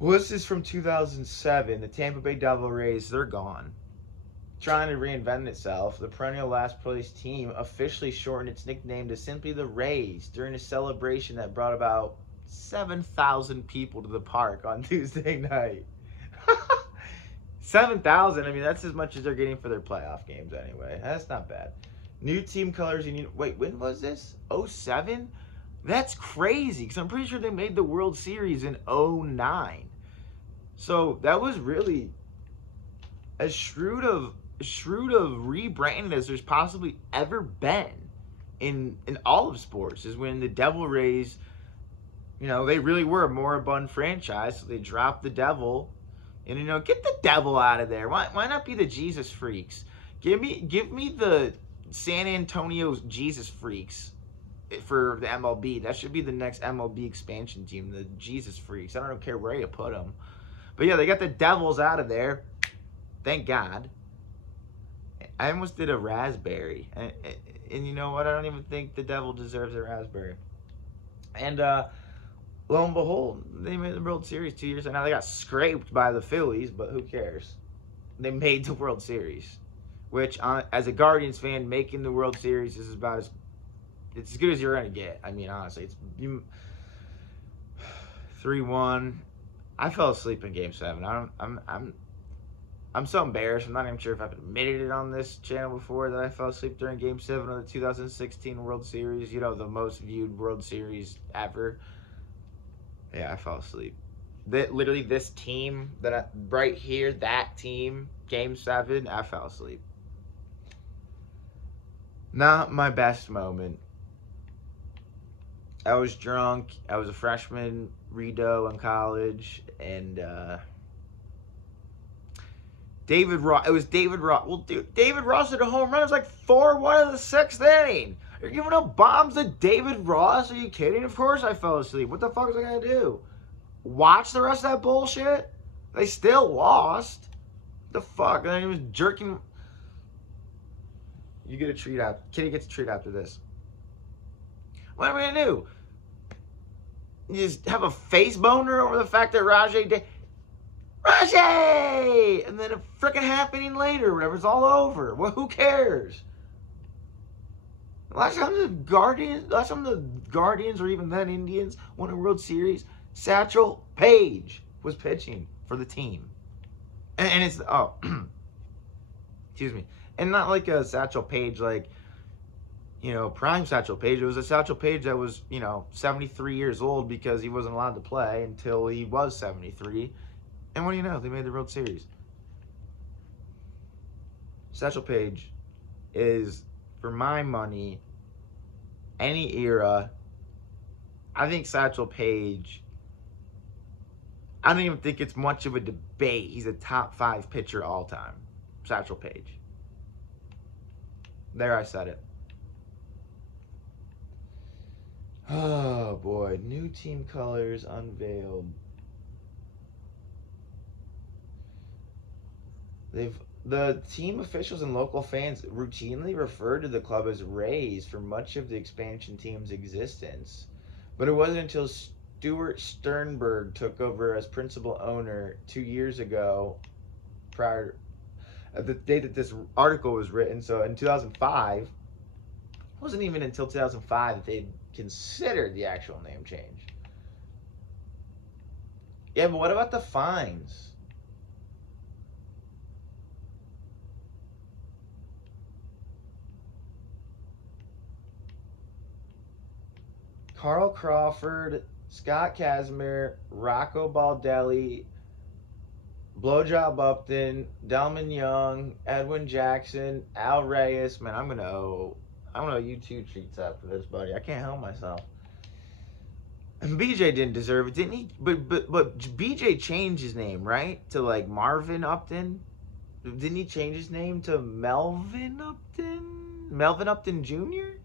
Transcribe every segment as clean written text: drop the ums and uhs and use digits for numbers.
Well, this is from 2007. The Tampa Bay Devil Rays, they're gone. Trying to reinvent itself, the perennial last place team officially shortened its nickname to simply the Rays during a celebration that brought about 7,000 people to the park on Tuesday night. 7,000, I mean, that's as much as they're getting for their playoff games anyway. That's not bad. New team colors. Wait, when was this? '07? That's crazy because I'm pretty sure they made the World Series in '09. So that was really as shrewd of rebranding as there's possibly ever been in all of sports. Is when the Devil Rays, they really were a moribund franchise, so they dropped the Devil, and get the Devil out of there. Why not be the Jesus Freaks? Give me the San Antonio's Jesus Freaks for the MLB. That should be the next MLB expansion team, the Jesus Freaks. I don't care where you put them. But yeah, they got the Devils out of there. Thank God. I almost did a raspberry. And you know what? I don't even think the Devil deserves a raspberry. And lo and behold, they made the World Series 2 years ago. Now they got scraped by the Phillies, but who cares? They made the World Series. Which, as a Guardians fan, making the World Series is about it's as good as you're going to get. I mean, honestly, 3-1. I fell asleep in Game 7. I'm so embarrassed. I'm not even sure if I've admitted it on this channel before that I fell asleep during Game 7 of the 2016 World Series. The most viewed World Series ever. Yeah, I fell asleep. Literally, this team right here, that team, Game 7, I fell asleep. Not my best moment. I was drunk. I was a freshman redo in college, and David Ross. It was David Ross. Well, dude, David Ross hit a home run. It was like 4-1 in the 6th inning. You're giving up bombs to David Ross? Are you kidding? Of course I fell asleep. What the fuck was I gonna do? Watch the rest of that bullshit? They still lost. The fuck? And then he was jerking. You get a treat after. Kitty gets a treat after this. What am I gonna do? You just have a face boner over the fact that Rajay, and then a freaking happening later, whatever, it's all over. Well, who cares? Last time the Guardians or even then Indians won a World Series, Satchel Paige was pitching for the team, and it's excuse me, and not like a Satchel Paige like prime Satchel Paige. It was a Satchel Paige that was 73 years old because he wasn't allowed to play until he was 73. And what do you know? They made the World Series. Satchel Paige is, for my money, any era. I think Satchel Paige, I don't even think it's much of a debate. He's a top 5 pitcher all time. Satchel Paige. There, I said it. Oh boy, new team colors unveiled. The team officials and local fans routinely referred to the club as Rays for much of the expansion team's existence. But it wasn't until Stuart Sternberg took over as principal owner 2 years ago, prior the date that this article was written. So in 2005, it wasn't even until 2005 that they considered the actual name change. Yeah, but what about the fines? Carl Crawford, Scott Kazmir, Rocco Baldelli, Blowjob Upton, Delman Young, Edwin Jackson, Al Reyes. Man, I'm gonna owe you 2 treats after this, buddy. I can't help myself. And BJ didn't deserve it, didn't he? But BJ changed his name, right? To like Marvin Upton. Didn't he change his name to Melvin Upton? Melvin Upton Jr.?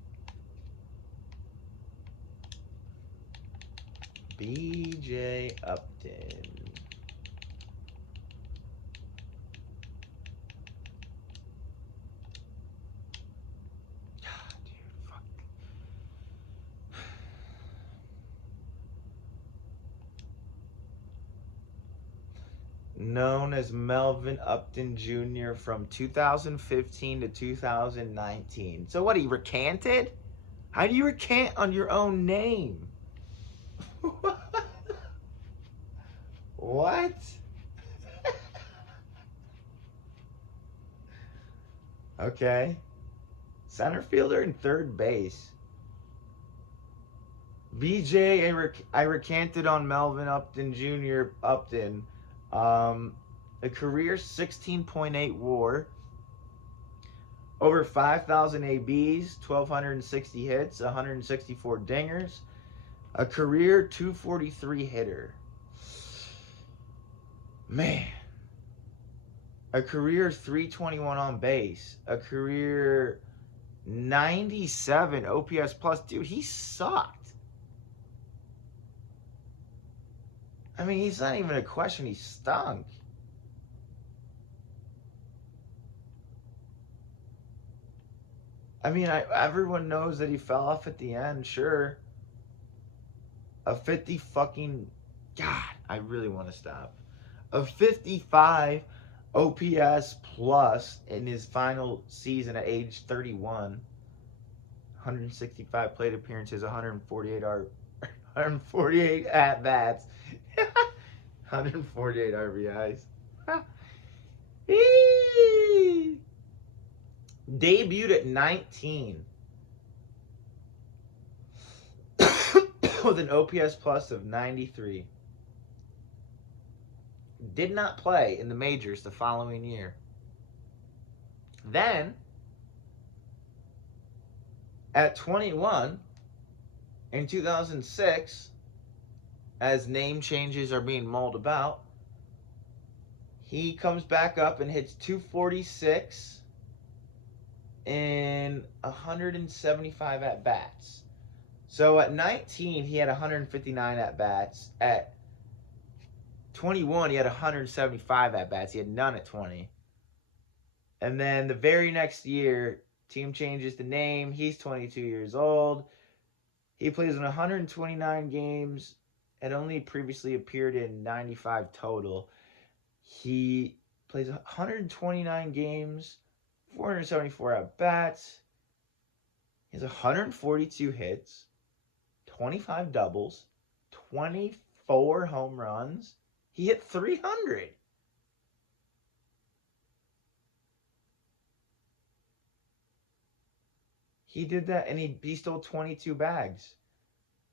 BJ Upton. known as Melvin Upton Jr. from 2015 to 2019. So what, he recanted? How do you recant on your own name? What? Okay. Center fielder and third base. BJ, I recanted on Melvin Upton Jr. Upton. A career 16.8 WAR, over 5,000 ABs, 1,260 hits, 164 dingers, a career 243 hitter. Man. A career 321 on base, a career 97 OPS plus. Dude, he sucked. I mean, he's not even a question. He stunk. I mean, everyone knows that he fell off at the end, sure. A 50 fucking... God, I really want to stop. A 55 OPS plus in his final season at age 31. 165 plate appearances, 148 at bats, 148 RBIs. Debuted at 19 with an OPS plus of 93. Did not play in the majors the following year. Then, at 21, in 2006, as name changes are being mulled about, he comes back up and hits 246 in 175 at-bats. So at 19, he had 159 at-bats. At 21, he had 175 at-bats. He had none at 20. And then the very next year, team changes the name. He's 22 years old. He plays in 129 games, had only previously appeared in 95 total. He plays 129 games, 474 at-bats. He has 142 hits, 25 doubles, 24 home runs. He hit 300. He did that, and he stole 22 bags.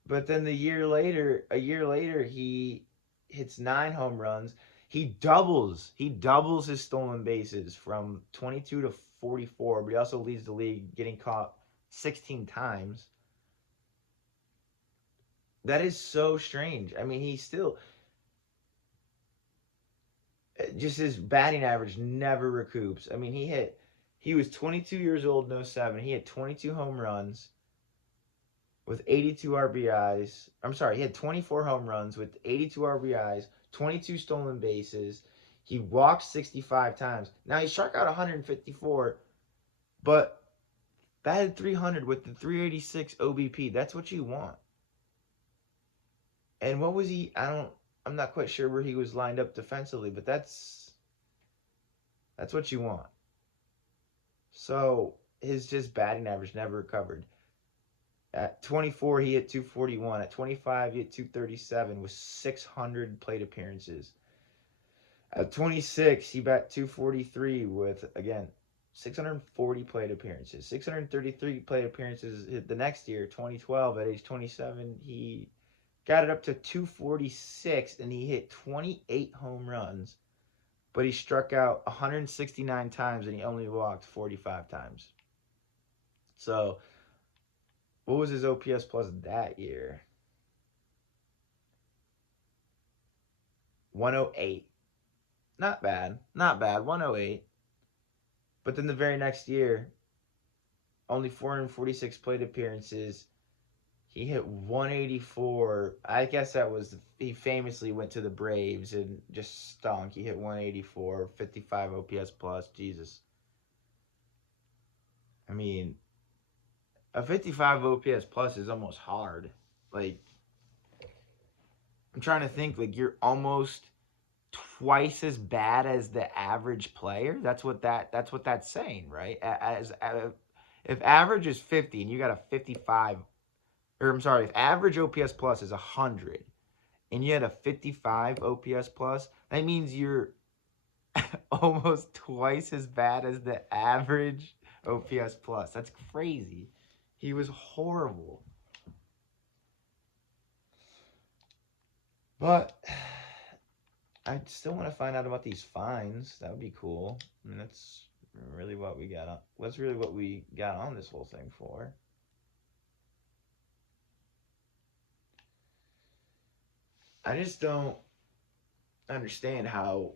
But then a year later, he hits 9 home runs. He doubles his stolen bases from 22 to 44, but he also leads the league, getting caught 16 times. That is so strange. I mean, he's still... Just his batting average never recoups. I mean, he was 22 years old in 07. He had 22 home runs with 82 RBIs. I'm sorry, he had 24 home runs with 82 RBIs, 22 stolen bases. He walked 65 times. Now, he struck out 154, but batted 300 with the 386 OBP. That's what you want. And what was he? I'm not quite sure where he was lined up defensively, but that's what you want. So his just batting average never recovered. At 24, he hit 241. At 25, he hit 237 with 600 plate appearances. At 26, he bat 243 with, again, 640 plate appearances. 633 plate appearances the next year, 2012. At age 27, he got it up to 246, and he hit 28 home runs. But he struck out 169 times, and he only walked 45 times. So, what was his OPS plus that year? 108. Not bad. 108. But then the very next year, only 446 plate appearances. He hit 184. I guess that was... He famously went to the Braves and just stunk. He hit 184, 55 OPS plus. Jesus. I mean, a 55 OPS plus is almost hard. Like, I'm trying to think, like, you're almost twice as bad as the average player. That's what that's saying, right? If average is 50 and you got a 55, or I'm sorry, if average OPS plus is 100 and you had a 55 OPS plus, that means you're almost twice as bad as the average OPS plus. That's crazy. He was horrible. But I still want to find out about these fines. That would be cool. I mean, that's really what we got on. That's really what we got on this whole thing for. I just don't understand how.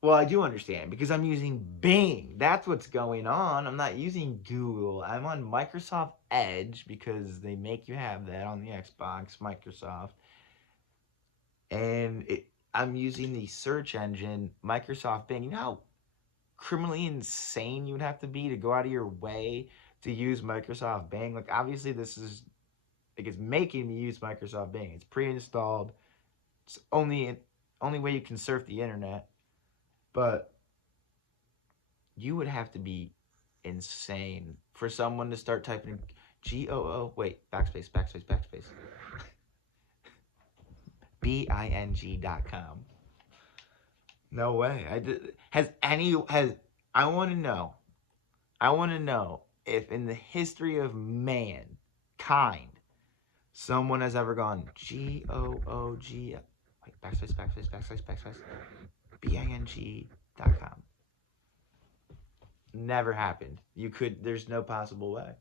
Well, I do understand because I'm using Bing. That's what's going on. I'm not using Google. I'm on Microsoft Edge because they make you have that on the Xbox, Microsoft. And I'm using the search engine, Microsoft Bing. You know how criminally insane you would have to be to go out of your way to use Microsoft Bing? Like, obviously, this is, like, it's making me use Microsoft Bing. It's pre-installed. It's only way you can surf the internet. But you would have to be insane for someone to start typing GOO. Wait, backspace, backspace, backspace. Bing.com. No way. I want to know. I want to know if in the history of mankind someone has ever gone GOOG. Wait, backspace, backspace, backspace, backspace. Bing.com. Never happened. There's no possible way.